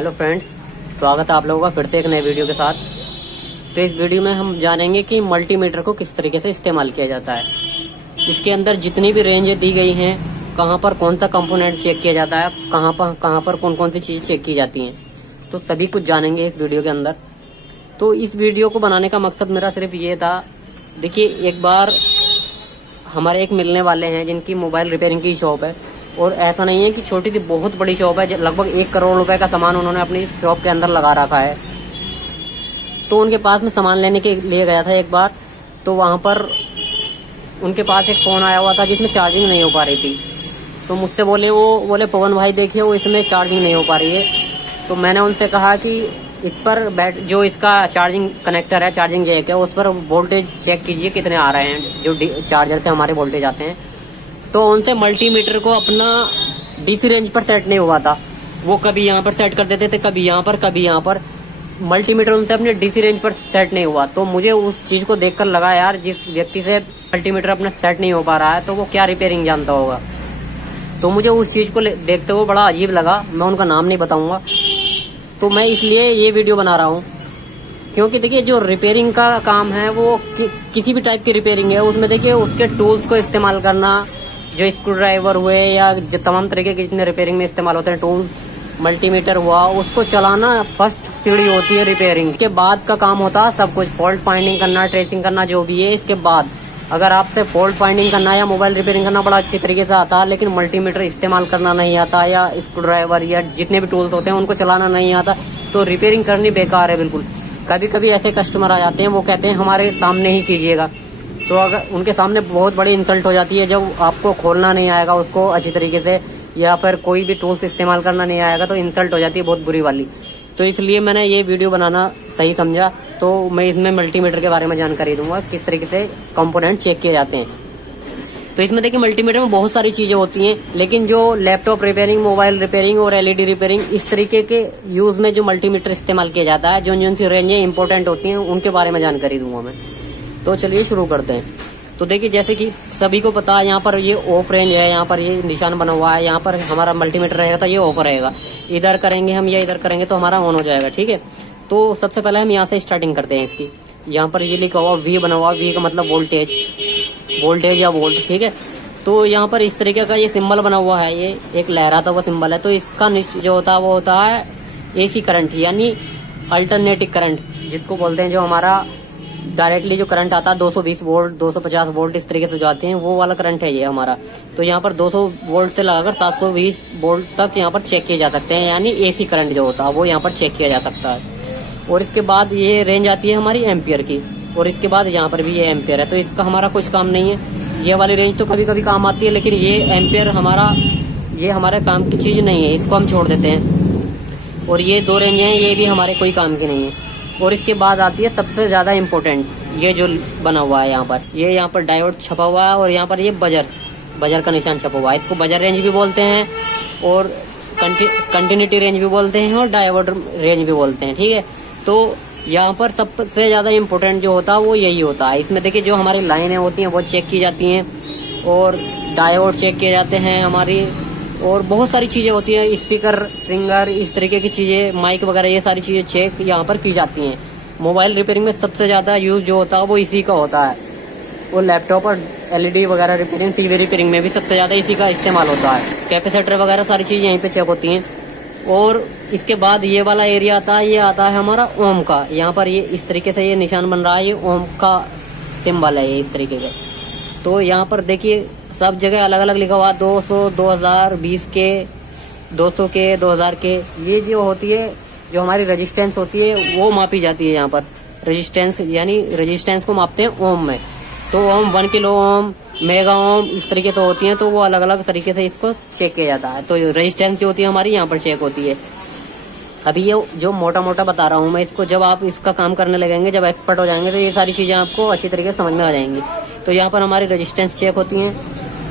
Hello friends, स्वागत है आप लोगों का फिर से एक नए वीडियो के साथ। तो इस वीडियो में हम जानेंगे कि मल्टीमीटर को किस तरीके से इस्तेमाल किया जाता है, इसके अंदर जितनी भी रेंजें दी गई हैं, कहाँ पर कौन सा कंपोनेंट चेक किया जाता है, कहाँ पर कौन कौन सी चीज़ें चेक की जाती हैं, तो सभी कुछ जानेंगे इस वीडियो के अंदर। तो इस वीडियो को बनाने का मकसद मेरा सिर्फ ये था, देखिए एक बार हमारे एक मिलने वाले हैं जिनकी मोबाइल रिपेयरिंग की शॉप है, और ऐसा नहीं है कि छोटी सी बहुत बड़ी शॉप है, लगभग 1 करोड़ रुपए का सामान उन्होंने अपनी शॉप के अंदर लगा रखा है। तो उनके पास में सामान लेने के लिए गया था एक बार, तो वहां पर उनके पास एक फोन आया हुआ था जिसमें चार्जिंग नहीं हो पा रही थी। तो मुझसे बोले पवन भाई देखिए वो इसमें चार्जिंग नहीं हो पा रही है। तो मैंने उनसे कहा कि इस पर जो इसका चार्जिंग कनेक्टर है, चार्जिंग जैक है, उस पर वोल्टेज चेक कीजिए कितने आ रहे हैं, जो चार्जर से हमारे वोल्टेज आते हैं। तो उनसे मल्टीमीटर को अपना डीसी रेंज पर सेट नहीं हुआ था, वो कभी यहाँ पर सेट कर देते थे, कभी यहाँ पर। मल्टीमीटर उनसे अपने डीसी रेंज पर सेट नहीं हुआ। तो मुझे उस चीज को देखकर लगा यार, जिस व्यक्ति से मल्टीमीटर अपना सेट नहीं हो पा रहा है तो वो क्या रिपेयरिंग जानता होगा। तो मुझे उस चीज को देखते हुए बड़ा अजीब लगा। मैं उनका नाम नहीं बताऊंगा, तो मैं इसलिए ये वीडियो बना रहा हूँ, क्योंकि देखिए जो रिपेयरिंग का काम है वो किसी भी टाइप की रिपेयरिंग है, उसमें देखिए उसके टूल्स को इस्तेमाल करना, जो स्क्रू ड्राइवर हुए या जो तमाम तरीके के जितने रिपेयरिंग में इस्तेमाल होते हैं टूल्स, मल्टीमीटर हुआ, उसको चलाना फर्स्ट सीढ़ी होती है रिपेयरिंग के बाद का काम होता है सब कुछ, फॉल्ट फाइंडिंग करना, ट्रेसिंग करना, जो भी है। इसके बाद अगर आपसे फॉल्ट फाइंडिंग करना या मोबाइल रिपेयरिंग करना बड़ा अच्छी तरीके से आता है, लेकिन मल्टीमीटर इस्तेमाल करना नहीं आता या स्क्रू ड्राइवर या जितने भी टूल्स होते हैं उनको चलाना नहीं आता, तो रिपेयरिंग करनी बेकार है बिल्कुल। कभी कभी ऐसे कस्टमर आ जाते हैं, वो कहते हैं हमारे सामने ही कीजिएगा, तो अगर उनके सामने बहुत बड़ी इंसल्ट हो जाती है जब आपको खोलना नहीं आएगा उसको अच्छी तरीके से, या फिर कोई भी टूल्स इस्तेमाल करना नहीं आएगा, तो इंसल्ट हो जाती है बहुत बुरी वाली। तो इसलिए मैंने ये वीडियो बनाना सही समझा, तो मैं इसमें मल्टीमीटर के बारे में जानकारी दूंगा, किस तरीके से कंपोनेंट चेक किए जाते हैं। तो इसमें देखिए मल्टीमीटर में बहुत सारी चीजें होती हैं, लेकिन जो लैपटॉप रिपेयरिंग, मोबाइल रिपेयरिंग और एलईडी रिपेयरिंग, इस तरीके के यूज में जो मल्टीमीटर इस्तेमाल किया जाता है, जो सी रेंजें इंपॉर्टेंट होती हैं उनके बारे में जानकारी दूंगा मैं। तो चलिए शुरू करते हैं। तो देखिए जैसे कि सभी को पता है, यहाँ पर ये ऑफ रेंज है, यहाँ पर ये निशान बना हुआ है, यहाँ पर हमारा मल्टीमीटर रहेगा तो ये ऑफ रहेगा, इधर करेंगे हम या इधर करेंगे तो हमारा ऑन हो जाएगा, ठीक है। तो सबसे पहले हम यहाँ से स्टार्टिंग करते हैं इसकी। यहाँ पर ये लिखा हुआ वी बना हुआ, वी का मतलब वोल्टेज या वोल्ट, ठीक है। तो यहाँ पर इस तरीके का ये सिंबल बना हुआ है, ये एक लहराता हुआ सिंबल है। तो इसका जो होता है वो होता है एसी करंट, यानी अल्टरनेटिंग करंट जिसको बोलते हैं, जो हमारा डायरेक्टली जो करंट आता है 220 वोल्ट, 250 वोल्ट, इस तरीके से जो आते हैं वो वाला करंट है ये हमारा। तो यहाँ पर 200 वोल्ट से लगाकर 720 वोल्ट तक यहाँ पर चेक किए जा सकते हैं, यानी एसी करंट जो होता है वो यहाँ पर चेक किया जा सकता है। और इसके बाद ये रेंज आती है हमारी एम्पियर की, और इसके बाद यहाँ पर भी ये एम्पियर है। तो इसका हमारा कुछ काम नहीं है, ये वाली रेंज तो कभी कभी काम आती है, लेकिन ये एम्पियर ये हमारे काम की चीज नहीं है, इसको हम छोड़ देते हैं। और ये 2 रेंज हैं, ये भी हमारे कोई काम की नहीं है। और इसके बाद आती है सबसे ज्यादा इम्पोर्टेंट, ये जो बना हुआ है यहाँ पर, ये यहाँ पर डायोड छपा हुआ है, और यहाँ पर ये बजर का निशान छपा हुआ है। इसको बजर रेंज भी बोलते हैं, और कंटिन्यूटी रेंज भी बोलते हैं, और डायोड रेंज भी बोलते हैं, ठीक है। तो यहाँ पर सबसे ज्यादा इम्पोर्टेंट जो होता है वो यही होता है। इसमें देखिए जो हमारी लाइनें होती हैं वो चेक की जाती हैं, और डायोड चेक किए जाते हैं हमारी, और बहुत सारी चीजें होती हैं, स्पीकर, रिंगर, इस तरीके की चीजें, माइक वगैरह, ये सारी चीजें चेक यहाँ पर की जाती हैं। मोबाइल रिपेयरिंग में सबसे ज्यादा यूज जो होता है वो इसी का होता है, और लैपटॉप और एलईडी वगैरह रिपेयरिंग, टीवी रिपेयरिंग में भी सबसे ज्यादा इसी का इस्तेमाल होता है। कैपेसिटर वगैरह सारी चीजें यहीं पे चेक होती हैं। और इसके बाद ये वाला एरिया आता है, ये आता है हमारा ओम का। यहाँ पर ये इस तरीके से ये निशान बन रहा है, ये ओम का सिंबल है, ये इस तरीके का। तो यहाँ पर देखिए सब जगह अलग अलग लिखा हुआ, 200, 2000, 20 के, 200 के, 2000 के। ये जो होती है, जो हमारी रेजिस्टेंस होती है वो मापी जाती है यहाँ पर। रेजिस्टेंस यानी रेजिस्टेंस को मापते हैं ओम में। तो ओम 1 किलो ओम, मेगा ओम, इस तरीके से होती है, तो वो अलग अलग तरीके से इसको चेक किया जाता है। तो रेजिस्टेंस जो होती है हमारी यहाँ पर चेक होती है। अभी ये जो मोटा मोटा बता रहा हूँ मैं, इसको जब आप इसका काम करने लगेंगे, जब एक्सपर्ट हो जाएंगे, तो ये सारी चीजें आपको अच्छी तरीके से समझ में आ जाएंगी। तो यहाँ पर हमारी रेजिस्टेंस चेक होती है,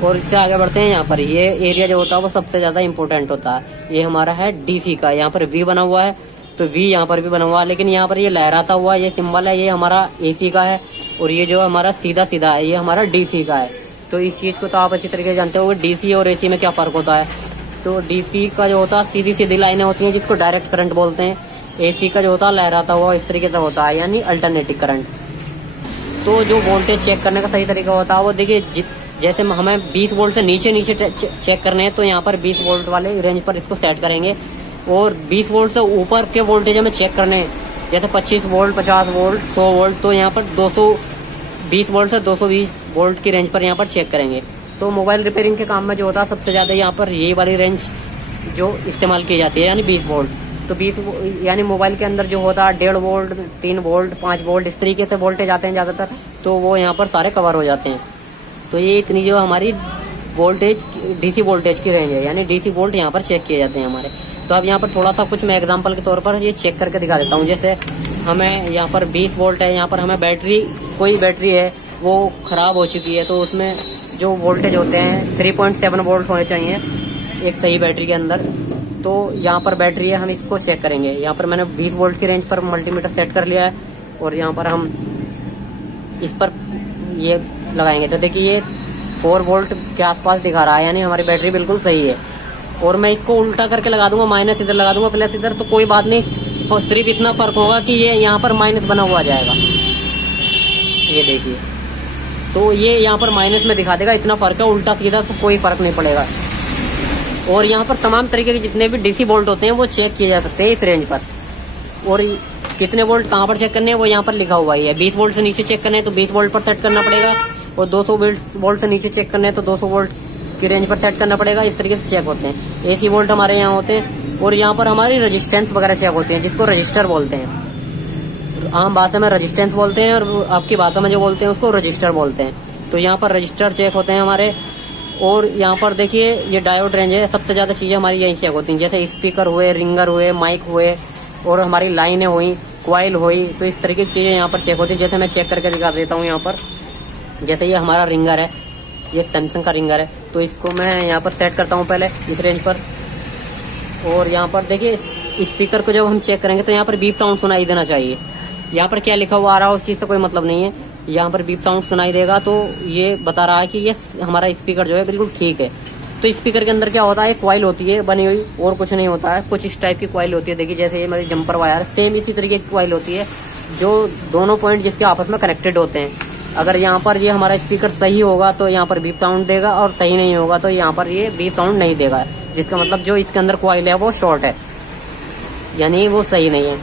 और इससे आगे बढ़ते हैं। यहाँ पर ये एरिया जो होता है वो सबसे ज्यादा इंपॉर्टेंट होता है। ये हमारा है डीसी का, यहाँ पर वी बना हुआ है, तो वी यहाँ पर भी बना हुआ है, लेकिन यहाँ पर ये लहराता हुआ ये सिंबल है, ये हमारा एसी का है, और ये जो हमारा सीधा सीधा है ये हमारा डीसी का है। तो इस चीज को तो आप अच्छी तरीके से जानते हो, डीसी और एसी में क्या फर्क होता है। तो डीसी का जो होता है सीधी सीधी लाइनें होती हैं जिसको डायरेक्ट करंट बोलते हैं। एसी का जो होता है लहराता हुआ इस तरीके से होता है, यानी अल्टरनेटिव करंट। तो जो वोल्टेज चेक करने का सही तरीका होता है वो देखिए, जैसे हमें 20 वोल्ट से नीचे नीचे चेक करने हैं तो यहाँ पर 20 वोल्ट वाले रेंज पर इसको सेट करेंगे। और 20 वोल्ट से ऊपर के वोल्टेज हमें चेक करने हैं, जैसे 25 वोल्ट, 50 वोल्ट, 100 वोल्ट, तो यहाँ पर 220 वोल्ट से 220 वोल्ट की रेंज पर यहाँ पर चेक करेंगे। तो मोबाइल रिपेयरिंग के काम में जो होता है सबसे ज्यादा यहाँ पर यही वाली रेंज जो इस्तेमाल की जाती है, यानी 20 वोल्ट। तो 20 यानी मोबाइल के अंदर जो होता है 1.5 वोल्ट, 3 वोल्ट, 5 वोल्ट इस तरीके से वोल्टेज आते हैं ज्यादातर, तो वो यहाँ पर सारे कवर हो जाते हैं। तो ये इतनी जो हमारी वोल्टेज डीसी वोल्टेज की रेंज है, यानी डीसी वोल्ट यहाँ पर चेक किए जाते हैं हमारे। तो अब यहाँ पर थोड़ा सा कुछ मैं एग्जांपल के तौर पर ये चेक करके दिखा देता हूँ। जैसे हमें यहाँ पर 20 वोल्ट है, यहाँ पर हमें कोई बैटरी है वो खराब हो चुकी है, तो उसमें जो वोल्टेज होते हैं 3.7 वोल्ट होने चाहिए एक सही बैटरी के अंदर। तो यहाँ पर बैटरी है, हम इसको चेक करेंगे। यहाँ पर मैंने 20 वोल्ट की रेंज पर मल्टीमीटर सेट कर लिया है और यहाँ पर हम इस पर ये लगाएंगे तो देखिए ये 4 वोल्ट के आसपास दिखा रहा है, यानी हमारी बैटरी बिल्कुल सही है। और मैं इसको उल्टा करके लगा दूंगा, माइनस इधर लगा दूंगा, प्लस इधर, तो कोई बात नहीं, सिर्फ इतना फर्क होगा कि ये यहाँ पर माइनस बना हुआ जाएगा, ये देखिए। तो ये यहाँ पर माइनस में दिखा देगा, इतना फर्क है। उल्टा सीधा तो कोई फर्क नहीं पड़ेगा। और यहाँ पर तमाम तरीके के जितने भी डीसी वोल्ट होते हैं वो चेक किए जा सकते हैं इस रेंज पर। और कितने वोल्ट कहाँ पर चेक करने हैं वो यहाँ पर लिखा हुआ ही है। 20 वोल्ट से नीचे चेक करना है तो 20 वोल्ट पर सेट करना पड़ेगा, और 200 वोल्ट से नीचे चेक करना है तो 200 वोल्ट की रेंज पर सेट करना पड़ेगा। इस तरीके से चेक होते हैं। एसी वोल्ट हमारे यहाँ होते हैं। और यहाँ पर हमारी रेजिस्टेंस वगैरह चेक होती है, जिसको रजिस्टर बोलते हैं। आम भाषा में रेजिस्टेंस बोलते हैं और आपकी भाषा में जो बोलते हैं उसको रजिस्टर बोलते हैं। तो यहाँ पर रजिस्टर चेक होते हैं हमारे। और यहाँ पर देखिए ये डायोड रेंज है, सबसे ज्यादा चीजें हमारी यही चेक होती हैं, जैसे स्पीकर हुए, रिंगर हुए, माइक हुए, और हमारी लाइनें हुई, क्वाइल हुई। तो इस तरीके की चीजें यहाँ पर चेक होती है। जैसे मैं चेक करके दिखा देता हूँ यहाँ पर। जैसे ये हमारा रिंगर है, ये सैमसंग का रिंगर है, तो इसको मैं यहाँ पर सेट करता हूँ पहले इस रेंज पर। और यहाँ पर देखिए स्पीकर को जब हम चेक करेंगे तो यहाँ पर बीप साउंड सुनाई देना चाहिए। यहाँ पर क्या लिखा हुआ आ रहा है उस चीज से कोई मतलब नहीं है, यहाँ पर बीप साउंड सुनाई देगा तो ये बता रहा है कि ये हमारा स्पीकर जो है बिल्कुल ठीक है। तो स्पीकर के अंदर क्या होता है, क्वाइल होती है बनी हुई, और कुछ नहीं होता है। कुछ इस टाइप की क्वाइल होती है, देखिए जैसे ये मेरी जंपर वायर, सेम इसी तरीके की क्वाइल होती है, जो दोनों पॉइंट जिसके आपस में कनेक्टेड होते हैं। अगर यहाँ पर ये हमारा स्पीकर सही होगा तो यहाँ पर बीप साउंड देगा, और सही नहीं होगा तो यहाँ पर ये बीप साउंड नहीं देगा, जिसका मतलब जो इसके अंदर क्वाइल है वो शॉर्ट है, यानी वो सही नहीं है।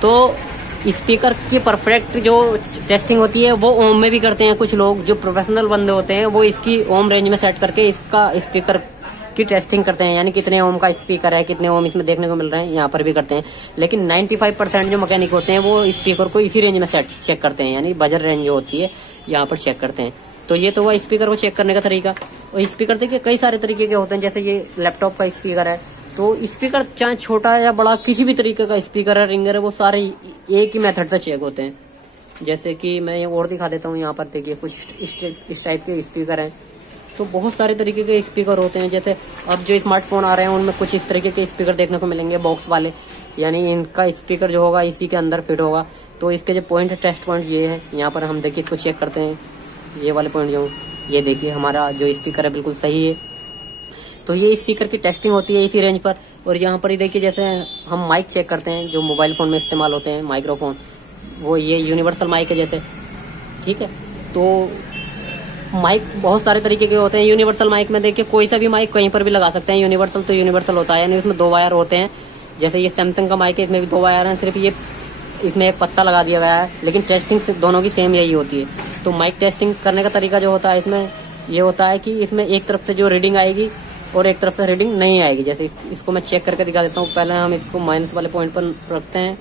तो स्पीकर की परफेक्ट जो टेस्टिंग होती है वो ओम में भी करते हैं कुछ लोग, जो प्रोफेशनल बंदे होते हैं वो इसकी ओम रेंज में सेट करके इसका स्पीकर की टेस्टिंग करते हैं, यानी कितने ओम का स्पीकर है, कितने ओम इसमें देखने को मिल रहे हैं, यहाँ पर भी करते हैं। लेकिन 95% जो मैकेनिक होते हैं वो स्पीकर को इसी रेंज में चेक करते हैं, यानी बजर रेंज जो होती है यहाँ पर चेक करते हैं। तो ये तो हुआ स्पीकर को चेक करने का तरीका। और स्पीकर देखिए कई सारे तरीके के होते हैं, जैसे ये लैपटॉप का स्पीकर है, तो स्पीकर चाहे छोटा या बड़ा किसी भी तरीके का स्पीकर है, रिंगर है, वो सारे एक ही मेथड से चेक होते हैं। जैसे कि मैं ये और दिखा देता हूँ, यहाँ पर देखिए कुछ इस टाइप के स्पीकर हैं। तो बहुत सारे तरीके के स्पीकर होते हैं। जैसे अब जो स्मार्टफोन आ रहे हैं उनमें कुछ इस तरीके के स्पीकर देखने को मिलेंगे, बॉक्स वाले, यानी इनका स्पीकर जो होगा इसी के अंदर फिट होगा। तो इसके जो पॉइंट है, टेस्ट पॉइंट ये है, यहाँ पर हम देखिए इसको चेक करते हैं। ये वाले पॉइंट जो ये देखिए हमारा जो स्पीकर है बिल्कुल सही है। तो ये स्पीकर की टेस्टिंग होती है इसी रेंज पर। और यहाँ पर ही देखिए जैसे हम माइक चेक करते हैं, जो मोबाइल फोन में इस्तेमाल होते हैं माइक्रोफोन, वो ये यूनिवर्सल माइक है जैसे, ठीक है। तो माइक बहुत सारे तरीके के होते हैं। यूनिवर्सल माइक में देखिए कोई सा भी माइक कहीं पर भी लगा सकते हैं। यूनिवर्सल तो यूनिवर्सल होता है, यानी उसमें 2 वायर होते हैं। जैसे ये सैमसंग का माइक है, इसमें भी 2 वायर हैं, सिर्फ ये इसमें एक पत्ता लगा दिया गया है, लेकिन टेस्टिंग दोनों की सेम यही होती है। तो माइक टेस्टिंग करने का तरीका जो होता है इसमें ये होता है कि इसमें एक तरफ से जो रीडिंग आएगी और एक तरफ से रीडिंग नहीं आएगी। जैसे इसको मैं चेक करके दिखा देता हूँ। पहले हम इसको माइनस वाले पॉइंट पर रखते हैं,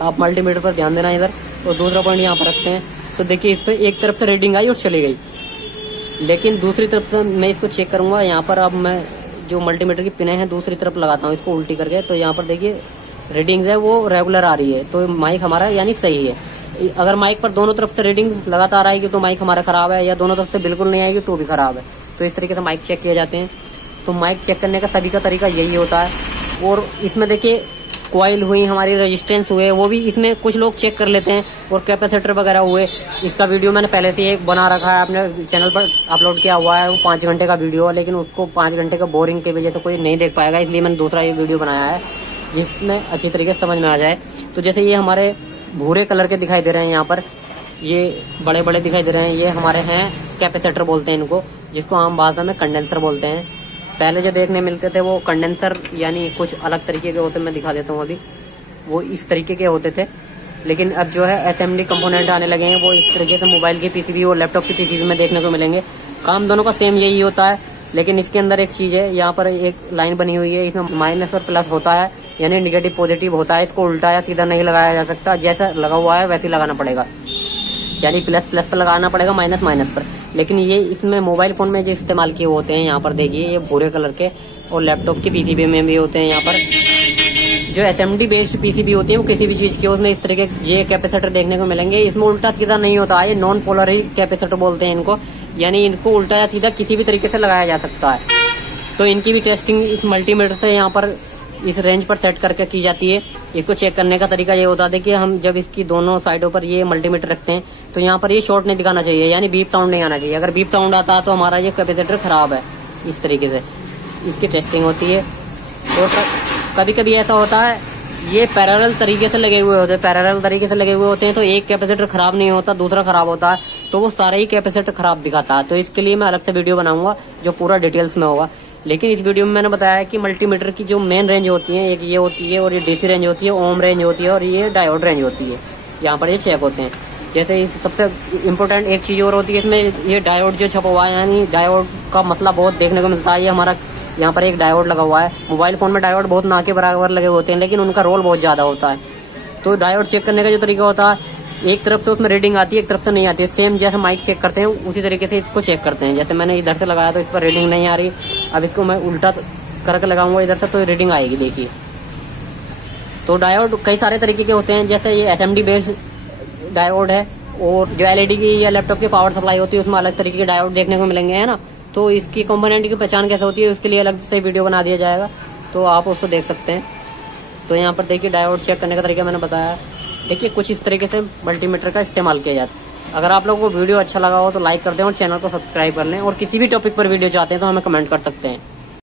आप मल्टीमीटर पर ध्यान देना इधर, और दूसरा पॉइंट यहाँ पर रखते हैं। तो देखिए इस पर एक तरफ से रीडिंग आई और चली गई, लेकिन दूसरी तरफ से मैं इसको चेक करूंगा। यहाँ पर अब मैं जो मल्टीमीटर की पिने हैं दूसरी तरफ लगाता हूँ इसको उल्टी करके, तो यहाँ पर देखिए रीडिंग है वो रेगुलर आ रही है, तो माइक हमारा यानी सही है। अगर माइक पर दोनों तरफ से रीडिंग लगातार आएगी तो माइक हमारा खराब है, या दोनों तरफ से बिल्कुल नहीं आएगी तो भी खराब है। तो इस तरीके से माइक चेक किए जाते हैं। तो माइक चेक करने का सभी का तरीका यही होता है। और इसमें देखिए कॉइल हुई, हमारी रेजिस्टेंस हुए, वो भी इसमें कुछ लोग चेक कर लेते हैं, और कैपेसिटर वगैरह हुए। इसका वीडियो मैंने पहले से एक बना रखा है, अपने चैनल पर अपलोड किया हुआ है, वो 5 घंटे का वीडियो है, लेकिन उसको 5 घंटे का बोरिंग की वजह से कोई नहीं देख पाएगा, इसलिए मैंने दूसरा ये वीडियो बनाया है जिसमें अच्छी तरीके से समझ में आ जाए। तो जैसे ये हमारे भूरे कलर के दिखाई दे रहे हैं, यहाँ पर ये बड़े बड़े दिखाई दे रहे हैं, ये हमारे हैं कैपेसिटर बोलते हैं इनको, जिसको आम भाषा में कंडेंसर बोलते हैं। पहले जो देखने मिलते थे वो कंडेंसर यानी कुछ अलग तरीके के होते, मैं दिखा देता हूँ अभी, वो इस तरीके के होते थे। लेकिन अब जो है असेंबली कंपोनेंट आने लगे हैं, वो इस तरीके से मोबाइल की पीसीबी और लैपटॉप की पीसीबी में देखने को मिलेंगे। काम दोनों का सेम यही होता है, लेकिन इसके अंदर एक चीज है, यहाँ पर एक लाइन बनी हुई है, इसमें माइनस और प्लस होता है, यानी निगेटिव पॉजिटिव होता है। इसको उल्टा या सीधा नहीं लगाया जा सकता, जैसा लगा हुआ है वैसे ही लगाना पड़ेगा, यानी प्लस प्लस पर लगाना पड़ेगा, माइनस माइनस पर। लेकिन ये इसमें मोबाइल फोन में जो इस्तेमाल किए होते हैं, यहाँ पर देखिए ये भूरे कलर के, और लैपटॉप की पीसीबी में भी होते हैं। यहाँ पर जो एसएमडी बेस्ड पीसीबी होती है वो किसी भी चीज की, उसमें इस तरह के ये कैपेसिटर देखने को मिलेंगे। इसमें उल्टा सीधा नहीं होता है, ये नॉन पोलर कैपेसिटर बोलते हैं इनको, यानी इनको उल्टा या सीधा किसी भी तरीके से लगाया जा सकता है। तो इनकी भी टेस्टिंग इस मल्टीमीटर से यहाँ पर इस रेंज पर सेट करके की जाती है। इसको चेक करने का तरीका ये होता है कि हम जब इसकी दोनों साइडों पर ये मल्टीमीटर रखते हैं तो यहाँ पर ये शॉर्ट नहीं दिखाना चाहिए, यानी बीप साउंड नहीं आना चाहिए। अगर बीप साउंड आता है तो हमारा ये कैपेसिटर खराब है। इस तरीके से इसकी टेस्टिंग होती है। तो कभी कभी ऐसा होता है ये पैरेलल तरीके से लगे हुए होते हैं, तो एक कैपेसिटर खराब नहीं होता, दूसरा खराब होता है, तो वो सारे ही कैपेसिटर खराब दिखाता है। तो इसके लिए मैं अलग से वीडियो बनाऊंगा जो पूरा डिटेल्स में होगा। लेकिन इस वीडियो में मैंने बताया कि मल्टीमीटर की जो मेन रेंज होती है, एक ये होती है, और ये डीसी रेंज होती है, ओम रेंज होती है, और ये डायोड रेंज होती है। यहाँ पर ये चेक होते हैं। जैसे सबसे इम्पोर्टेंट एक चीज और होती है इसमें, ये डायोड जो छपा हुआ है, यानी डायोड का मसला बहुत देखने को मिलता है। ये हमारा यहाँ पर एक डायोड लगा हुआ है। मोबाइल फोन में डायोड बहुत ना के बराबर लगे होते हैं, लेकिन उनका रोल बहुत ज्यादा होता है। तो डायोड चेक करने का जो तरीका होता है, एक तरफ से उसमें रीडिंग आती है, एक तरफ से नहीं आती है। सेम जैसे माइक चेक करते हैं उसी तरीके से इसको चेक करते हैं। जैसे मैंने इधर से लगाया तो इस पर रीडिंग नहीं आ रही, अब इसको मैं उल्टा करके लगाऊंगा इधर से तो रीडिंग आएगी, देखिए। तो डायोड कई सारे तरीके के होते हैं, जैसे ये एसएमडी बेस्ड डायोड है, और जो एलईडी की या लैपटॉप की पावर सप्लाई होती है उसमें अलग तरीके के डायोड देखने को मिलेंगे, है ना। तो इसकी कंपोनेंट की पहचान कैसे होती है उसके लिए अलग से वीडियो बना दिया जाएगा, तो आप उसको देख सकते हैं। तो यहाँ पर देखिए डायोड चेक करने का तरीका मैंने बताया। देखिए कुछ इस तरीके से मल्टीमीटर का इस्तेमाल किया जाता है। अगर आप लोगों को वीडियो अच्छा लगा हो तो लाइक कर दें और चैनल को सब्सक्राइब कर लें, और किसी भी टॉपिक पर वीडियो चाहते हैं तो हमें कमेंट कर सकते हैं।